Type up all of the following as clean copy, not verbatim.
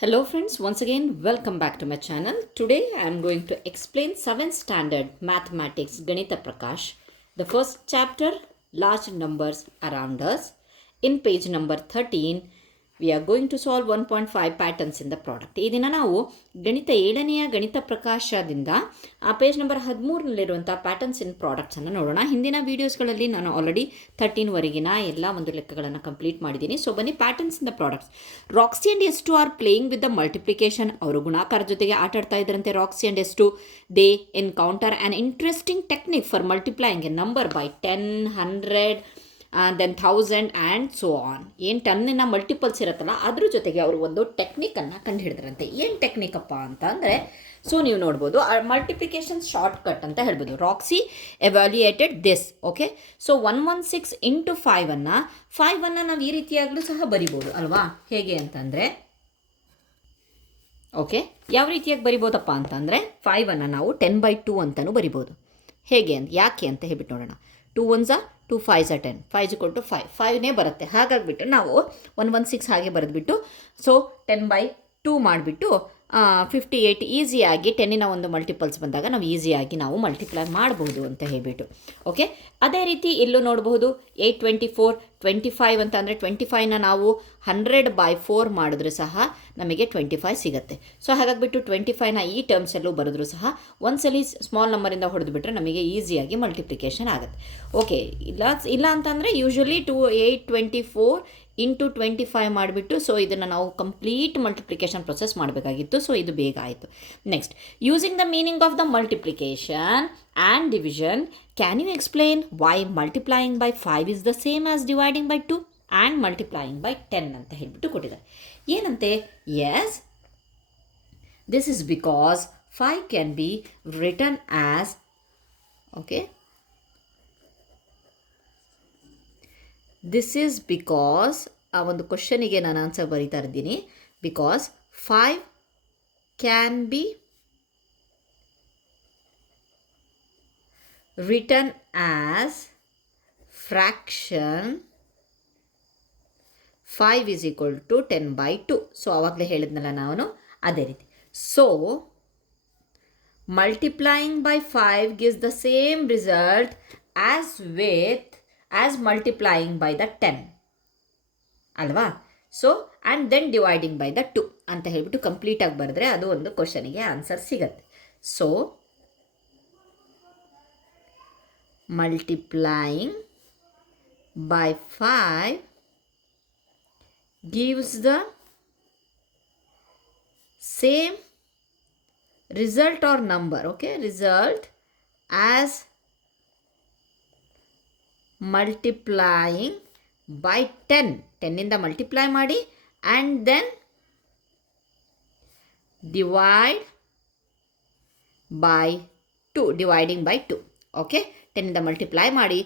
Hello friends, once again welcome back to my channel. Today I am going to explain 7th standard mathematics Ganita Prakash. The first chapter, large numbers around us. In page number 13, we are going to solve 1.5 patterns in the product. ಈ ದಿನ ನಾವು ಗಣಿತ 7ನೆಯ ಗಣಿತ ಪ್ರಕಾಶದಿಂದ ಆ page number 13ನಲ್ಲಿರುವಂಥ patterns in ಪ್ರಾಡಕ್ಟ್ಸನ್ನು ನೋಡೋಣ. ಹಿಂದಿನ ವೀಡಿಯೋಸ್ಗಳಲ್ಲಿ ನಾನು ಆಲ್ರೆಡಿ 13ವರೆಗಿನ ಎಲ್ಲ ಒಂದು ಲೆಕ್ಕಗಳನ್ನು ಕಂಪ್ಲೀಟ್ ಮಾಡಿದ್ದೀನಿ. ಸೊ ಬನ್ನಿ, patterns in the products. Roxie and Estu are playing with the multiplication. ಅವರು ಗುಣಾಕಾರ ಜೊತೆಗೆ ಆಟ ಆಡ್ತಾ ಇದ್ದರಂತೆ Roxie and Estu. They encounter an interesting technique for multiplying a number by 10, 100 then 1000 and so on. ಏನು ಟನ್ನಿನ multiples ಇರುತ್ತಲ್ಲ ಅದ್ರ ಜೊತೆಗೆ ಅವರು ಒಂದು ಟೆಕ್ನಿಕನ್ನು ಕಂಡು ಹಿಡಿದ್ರಂತೆ. ಏನು ಟೆಕ್ನಿಕಪ್ಪ ಅಂತ ಅಂದರೆ, ಸೊ ನೀವು ನೋಡ್ಬೋದು, ಮಲ್ಟಿಪ್ಲಿಕೇಶನ್ ಶಾರ್ಟ್ ಕಟ್ ಅಂತ ಹೇಳ್ಬೋದು. Roxie evaluated this. Okay, so 116 into 5ಅನ್ನು ನಾವು ಈ ರೀತಿಯಾಗಲೂ ಸಹ ಬರಿಬೋದು ಅಲ್ವಾ? ಹೇಗೆ ಅಂತಂದರೆ, ಓಕೆ, ಯಾವ ರೀತಿಯಾಗಿ ಬರಿಬೋದಪ್ಪ ಅಂತಂದರೆ 5ಅನ್ನು ನಾವು 10/2 ಅಂತಲೂ ಬರಿಬೋದು. ಹೇಗೆ ಅಂತ, ಯಾಕೆ ಅಂತ ಹೇಳ್ಬಿಟ್ಟು ನೋಡೋಣ. 2 1s 2 5s 10, 5 = 5, 5ನೇ ಬರುತ್ತೆ. ಹಾಗಾಗಿಬಿಟ್ಟು ನಾವು 116 ಹಾಗೆ ಬರೆದ್ಬಿಟ್ಟು, ಸೊ 10/2 ಮಾಡಿಬಿಟ್ಟು 58 ಈಸಿಯಾಗಿ 10ನ ಒಂದು ಮಲ್ಟಿಪಲ್ಸ್ ಬಂದಾಗ ನಾವು ಈಸಿಯಾಗಿ ನಾವು ಮಲ್ಟಿಪ್ಲೈ ಮಾಡ್ಬೋದು ಅಂತ ಹೇಳ್ಬಿಟ್ಟು. ಓಕೆ, ಅದೇ ರೀತಿ ಇಲ್ಲೂ ನೋಡಬಹುದು 8 24 25 ಅಂತ ಅಂದರೆ 25ನ ನಾವು 100/4 ಮಾಡಿದ್ರೂ ಸಹ ನಮಗೆ 25 ಸಿಗುತ್ತೆ. ಸೊ ಹಾಗಾಗಿಬಿಟ್ಟು 25ನ ಈ ಟರ್ಮ್ಸಲ್ಲೂ ಬರೆದ್ರೂ ಸಹ ಒಂದ್ಸಲಿ ಸ್ಮಾಲ್ ನಂಬರಿಂದ ಹೊಡೆದುಬಿಟ್ರೆ ನಮಗೆ ಈಸಿಯಾಗಿ ಮಲ್ಟಿಪ್ಲಿಕೇಶನ್ ಆಗುತ್ತೆ. ಓಕೆ, ಇಲ್ಲ ಅಂತಂದರೆ ಯೂಶ್ವಲಿ 8 24 ಇಂಟು 25 ಮಾಡಿಬಿಟ್ಟು, ಸೊ ಇದನ್ನು ನಾವು ಕಂಪ್ಲೀಟ್ ಮಲ್ಟಿಪ್ಲಿಕೇಶನ್ ಪ್ರೊಸೆಸ್ ಮಾಡಬೇಕಾಗಿತ್ತು. ಸೊ ಇದು ಬೇಗ ಆಯಿತು. Next, using the meaning of the multiplication and division, can you explain why multiplying by 5 is the same as dividing by 2 and multiplying by 10 ಅಂತ ಹೇಳ್ಬಿಟ್ಟು ಕೊಟ್ಟಿದ್ದಾರೆ. ಏನಂತೆ? Yes, this is because 5 can be written as, okay, this is because, ಆ ಒಂದು ಕ್ವಶನಿಗೆ ನಾನು answer ಬರೀತಾ ಇದ್ದೀನಿ. Because 5 can be written as fraction 5 is equal to 10/2. So ಆವಾಗಲೇ ಹೇಳಿದ್ನಲ್ಲ ನಾನು, ಅದೇ ರೀತಿ. So multiplying by 5 gives the same result as multiplying by the 10 ಅಲ್ವಾ? So and then dividing by the 2 ಅಂತ ಹೇಳ್ಬಿಟ್ಟು ಕಂಪ್ಲೀಟಾಗಿ ಬರೆದ್ರೆ ಅದು ಒಂದು ಕ್ವಶನಿಗೆ ಆನ್ಸರ್ ಸಿಗತ್ತೆ. So multiplying by 5 gives the same result or number, okay, result as multiplying by 10. 10ಇಂದ ಮಲ್ಟಿಪ್ಲೈ ಮಾಡಿ and then divide by 2, dividing by 2. Okay, 10ಇಂದ ಮಲ್ಟಿಪ್ಲೈ ಮಾಡಿ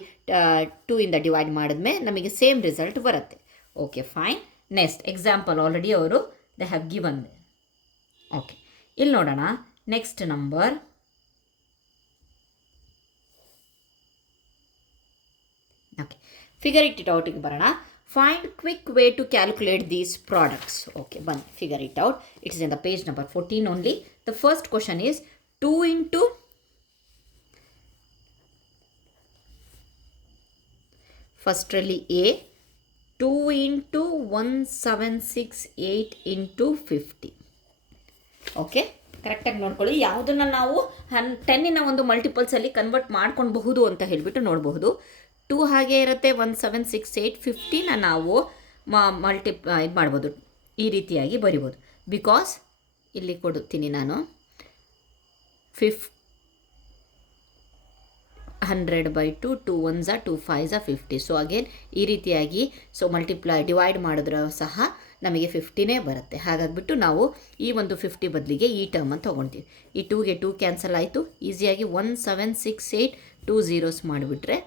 2ಇಂದ ಡಿವೈಡ್ ಮಾಡಿದ್ಮೇಲೆ ನಮಗೆ ಸೇಮ್ ರಿಸಲ್ಟ್ ಬರುತ್ತೆ. Okay, fine. Next example already ಅವರು they have given. Okay, ಇಲ್ಲಿ ನೋಡೋಣ. Next number, okay, figure it ಔಟಿಗೆ ಬರೋಣ. Find quick way to calculate these products. Okay, ಬನ್ನಿ, figure it out. It is in the page number 14 only. The first question is 2 into ಫಸ್ಟ್ರಲ್ಲಿ A 2 into 1768 into 50. Okay, ಕರೆಕ್ಟಾಗಿ ನೋಡ್ಕೊಳ್ಳಿ. ಯಾವುದನ್ನು ನಾವು 10ನ ಒಂದು ಮಲ್ಟಿಪಲ್ಸಲ್ಲಿ convert ಮಾಡ್ಕೊಳ್ಬಹುದು ಅಂತ ಹೇಳಿಬಿಟ್ಟು ನೋಡಬಹುದು. 2 ಹಾಗೆ ಇರುತ್ತೆ, 1768, 50ನ ನಾವು ಇದು ಮಾಡ್ಬೋದು, ಈ ರೀತಿಯಾಗಿ ಬರಿಬೋದು. ಬಿಕಾಸ್ ಇಲ್ಲಿ ಕೊಡುತ್ತೀನಿ ನಾನು 100/2, 2 1s 2 5s 50. ಸೊ ಅಗೇನ್ ಈ ರೀತಿಯಾಗಿ ಸೊ ಡಿವೈಡ್ ಮಾಡಿದ್ರೆ ಸಹ ನಮಗೆ 50ನೇ ಬರುತ್ತೆ. ಹಾಗಾಗಿಬಿಟ್ಟು ನಾವು ಈ ಒಂದು 50 ಬದಲಿಗೆ ಈ ಟರ್ಮನ್ನು ತೊಗೊಳ್ತೀವಿ. ಈ 2ಗೆ 2 ಕ್ಯಾನ್ಸಲ್ ಆಯಿತು. ಈಸಿಯಾಗಿ 1768 2 zeros ಮಾಡಿಬಿಟ್ರೆ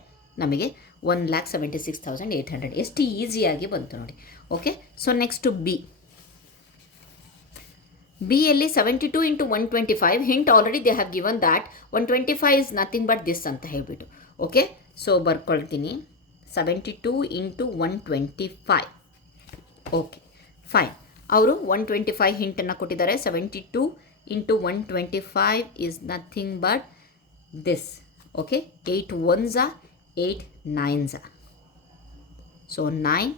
ನಮಗೆ 1,76,800. ಎಷ್ಟು ಈಸಿಯಾಗಿ ಬಂತು ನೋಡಿ. ಓಕೆ, ಸೊ ನೆಕ್ಸ್ಟು ಬಿಯಲ್ಲಿ 72 into 125. Hint already they have given that 125 is nothing but this ಅಂತ ಹೇಳ್ಬಿಟ್ಟು. ಓಕೆ, ಸೊ ಬರ್ಕೊಳ್ತೀನಿ 72 ಇಂಟು 125. Okay, fine. ಅವರು 125 ಹಿಂಟನ್ನು ಕೊಟ್ಟಿದ್ದಾರೆ. 72 into 125 is nothing but this. Okay, 8 ones are 8 nines are. So 9,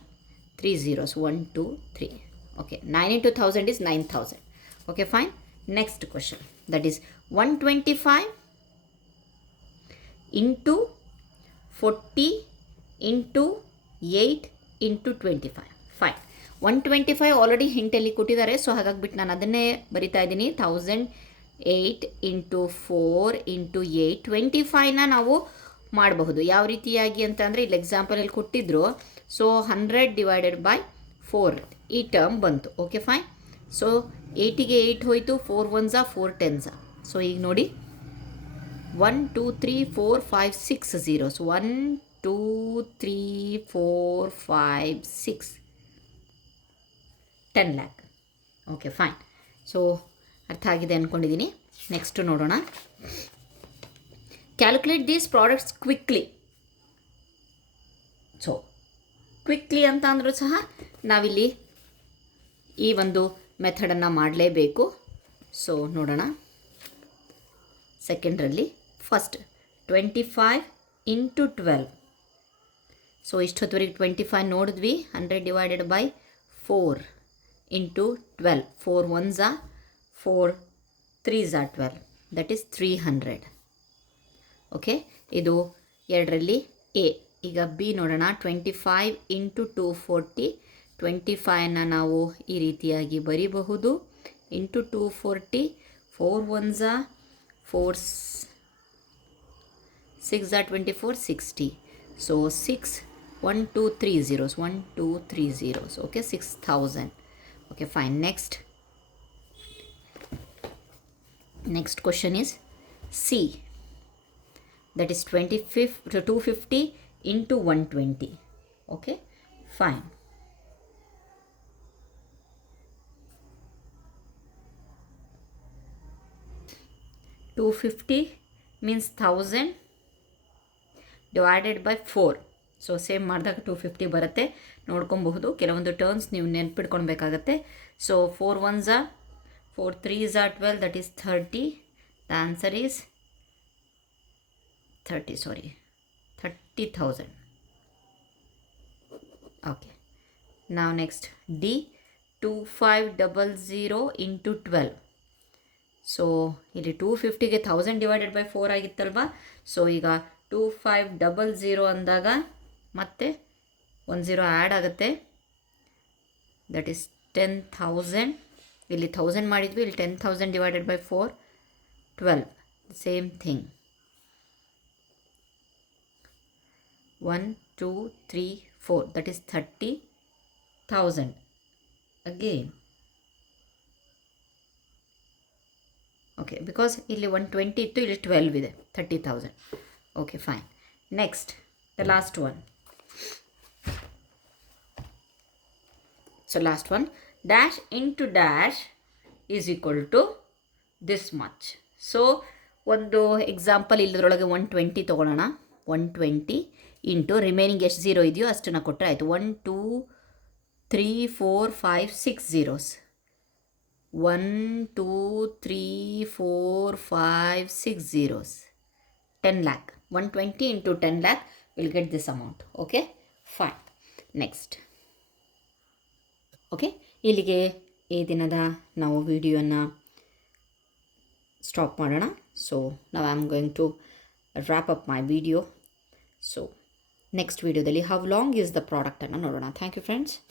3 zeros, 1, 2, 3. Okay, 9 into 1000 is 9000. Okay, fine. Next question, that is 125 into 40 into 8 into 25. Fine. 125 already ಹಿಂಟಲ್ಲಿ ಕೊಟ್ಟಿದ್ದಾರೆ, so ಹಾಗಾಗಿಬಿಟ್ಟು ನಾನು ಅದನ್ನೇ ಬರಿತಾ ಇದ್ದೀನಿ. 1008 into 4 into 8. 25ನ ನಾವು ಮಾಡಬಹುದು ಯಾವ ರೀತಿಯಾಗಿ ಅಂತ ಅಂದರೆ, ಇಲ್ಲಿ ಎಕ್ಸಾಂಪಲಲ್ಲಿ ಕೊಟ್ಟಿದ್ರು. ಸೊ 100 ಡಿವೈಡೆಡ್ ಬೈ 4 ಈ ಟರ್ಮ್ ಬಂತು. Okay, fine. ಸೊ 8ಗೆ 8 ಹೋಯಿತು, 4 ones are 4 10s are. So ಈಗ ನೋಡಿ 1 2 3 4 5 6 zeros. 1 2 3 4 5 6 10 lakh. Okay, fine. So ಅರ್ಥ ಆಗಿದೆ ಅಂದ್ಕೊಂಡಿದ್ದೀನಿ. ನೆಕ್ಸ್ಟ್ ನೋಡೋಣ. Calculate these products quickly. So quickly ಅಂತ ಅಂದರೂ ಸಹ ನಾವಿಲ್ಲಿ ಈ ಒಂದು ಮೆಥಡನ್ನು ಮಾಡಲೇಬೇಕು. ಸೊ ನೋಡೋಣ. ಸೆಕೆಂಡ್ರಲ್ಲಿ ಫಸ್ಟ್ 25 ಇಂಟು 12. ಸೊ ಇಷ್ಟೊತ್ತವರೆಗೆ 25 ನೋಡಿದ್ವಿ. 100 divided by 4 into 12. 4 ones are 4 3s are 12. That is 300. Okay, ಇದು ಎರಡರಲ್ಲಿ ಎ. ಈಗ ಬಿ ನೋಡೋಣ. 25 ಇಂಟು 240. 25ನ ನಾವು ಈ ರೀತಿಯಾಗಿ ಬರೀಬಹುದು. Into 240. 4 ones are 4 6 are 24 60. So 6 1 2 3 zeros. 1 2 3 zeros. Okay, 6000. Okay, fine. Next question is C. That is 250 into 120. Okay, fine. $250 means 1000 divided by 4. So same ಮಾಡಿದಾಗ 250 ಬರುತ್ತೆ. ನೋಡ್ಕೊಬಹುದು, ಕೆಲವೊಂದು ಟರ್ಮ್ಸ್ ನೀವು ನೆನ್ಪಿಟ್ಕೊಳ್ಬೇಕಾಗತ್ತೆ. So 4 ones are 4 3s are 12. That is 30. The answer is 30,000. Okay, ನಾವು next D. 2500 into 12. So ಇಲ್ಲಿ 250ಗೆ 1000 divided by 4 ಆಗಿತ್ತಲ್ವಾ. ಸೊ ಈಗ 2500 ಅಂದಾಗ ಮತ್ತೆ 10 ಆ್ಯಡ್ ಆಗುತ್ತೆ. That is 10,000. ಇಲ್ಲಿ 1000 ಮಾಡಿದ್ವಿ, ಇಲ್ಲಿ 10,000 divided by 4 12. Same thing. 1 2 3 4. That is 30,000 again. Okay, because ಇಲ್ಲಿ 120 ಇತ್ತು, ಇಲ್ಲಿ 12 ಇದೆ. 30,000. Okay, fine. Next the last one. So last one, dash into dash is equal to this much. So ಒಂದು ಎಕ್ಸಾಂಪಲ್ ಇಲ್ಲದ್ರೊಳಗೆ 120 ತೊಗೊಳ್ಳೋಣ. 120 ಇಂಟು ರಿಮೈನಿಂಗ್ ಎಷ್ಟು ಝೀರೋ ಇದೆಯೋ ಅಷ್ಟನ್ನು ಕೊಟ್ಟರೆ ಆಯಿತು. 1 2 3 4 5 6 zeros. 1 2 3 4 5 6 zeros. 10 lakh. 120 into 10 lakh will get this amount. Okay, fine. Next. Okay, ಇಲ್ಲಿಗೆ ಈ ದಿನದ ನಾವು ವಿಡಿಯೋನ ಸ್ಟಾಪ್ ಮಾಡೋಣ. ಸೊ ನಾವು I am going to wrap up my video. So next ವಿಡಿಯೋದಲ್ಲಿ ಹೌ ಲಾಂಗ್ ಈಸ್ ದ ಪ್ರಾಡಕ್ಟನ್ನು ನೋಡೋಣ. Thank you friends.